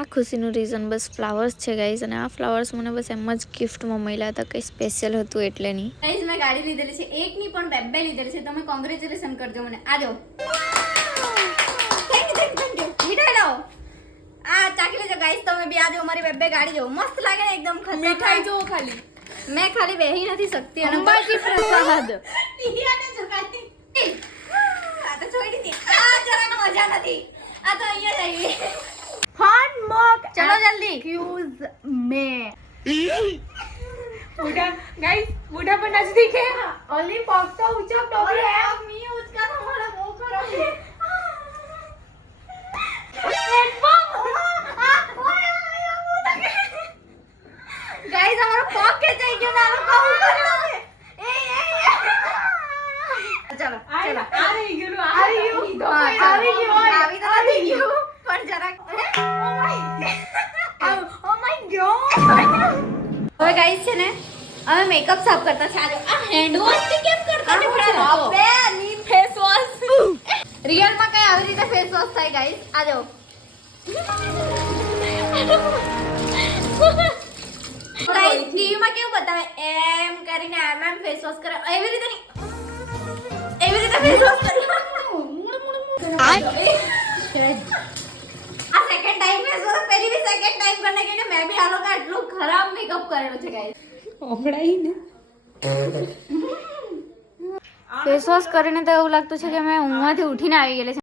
આ ખુશીનું રીઝન બસ ફ્લાવર્સ છે ગાઈઝ, અને આ ફ્લાવર્સ મને બસ એમ જ ગિફ્ટમાં મળ્યા હતા, કંઈ સ્પેશિયલ હતું એટલે નહીં. ગાઈઝ મેં ગાડી લીધેલી છે, એક ની પણ બે લીધેલી છે. તમે કોંગ્રેચ્યુલેશન કરજો મને. આ જો થેન્ક યુ મીઠાઈ લાવો. આ ચાખી લેજો ગાઈઝ તમે બી. આ જો મારી બે ગાડી જો મસ્ત લાગે ને એકદમ. મીઠાઈ જો ખાલી મેં ખાલી બેહી નથી શકતી. અને અંબાજી પ્રસાદ ટીયાને જગાડી આ તો છોડી દી. આ જરાક મજા નથી. આ તો અહીંયા જઈએ ફન મોક. ચલો જલ્દી એક્સક્યુઝ મે. बूढ़ा गाइस बूढ़ा पर नजदीक है ओनली पॉप तो ऊंचा टॉप है मी उसका हमारा वो करो गाइस हमारा पॉप के चाहिए ना लो काऊ करो ए चलो चलो आ रही गुरु आ रही हूं अभी तो नहीं गयो पर जरा ओ माय गॉड. હવે ગાઈસ છે ને અમે મેકઅપ સાફ કરતા છે. આ હેન્ડ વોશ થી કેમ કરતા છે ફ્રેન્ડ? અબે ની ફેસ વોશ રિયલ માં કઈ આવી રીતે ફેસ વોશ થાય ગાઈસ. આ જો ગાઈસ ટીવી માં કેવું બતાવે એમ કરીને એમ ફેસ વોશ કરે. એવી રીતે નહીં, એવી રીતે ફેસ વોશ કરે. આ સેકન્ડ ટાઈમ ફેસ વોશ પહેલી भी સેકન્ડ ટાઈમ करने के लिए मैं भी આ લોકો એટલું ખરાબ મેકઅપ કરેલો છે ગાઈસ. ઓફડાઈ ને ફેસ વોશ કરીને તો એવું લાગતું છે કે મેં ઊંઘમાંથી ઉઠીને આવી ગયેલી છે.